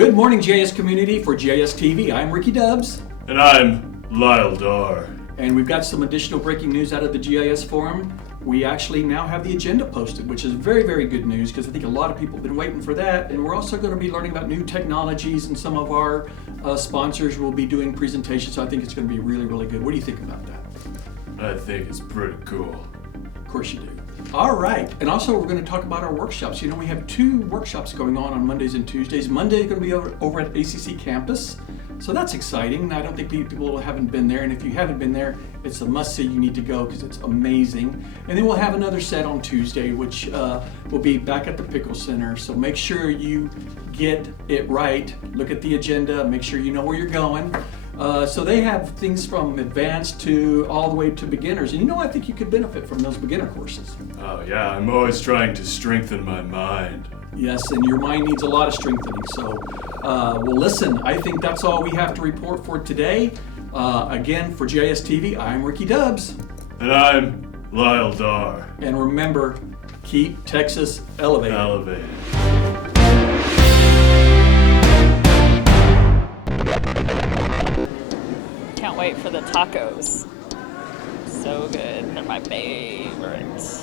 Good morning, GIS community. For GIS TV, I'm Ricky Dubs. And I'm Lyle. And we've got some additional breaking news out of the GIS Forum. We actually now have the agenda posted, which is very, very good news because I think a lot of people have been waiting for that. And we're also going to be learning about new technologies, and some of our sponsors will be doing presentations. So I think it's going to be really, really good. What do you think about that? I think it's pretty cool. Of course you do. All right, and also we're going to talk about our workshops. You know, we have 2 workshops going on Mondays and Tuesdays. Monday is going to be over at ACC campus, so that's exciting. I don't think people haven't been there, and if you haven't been there, it's a must-see. You need to go because it's amazing. And then we'll have another set on Tuesday, which will be back at the Pickle Center. So make sure you get it right. Look at the agenda. Make sure you know where you're going. So they have things from advanced to all the way to beginners. And I think you could benefit from those beginner courses. Oh yeah, I'm always trying to strengthen my mind. Yes, and your mind needs a lot of strengthening. So, well, listen, I think that's all we have to report for today. Again, for GIS TV, I'm Ricky Dubs. And I'm Lyle. And remember, keep Texas elevated. Can't wait for the tacos. So good. They're my favorite.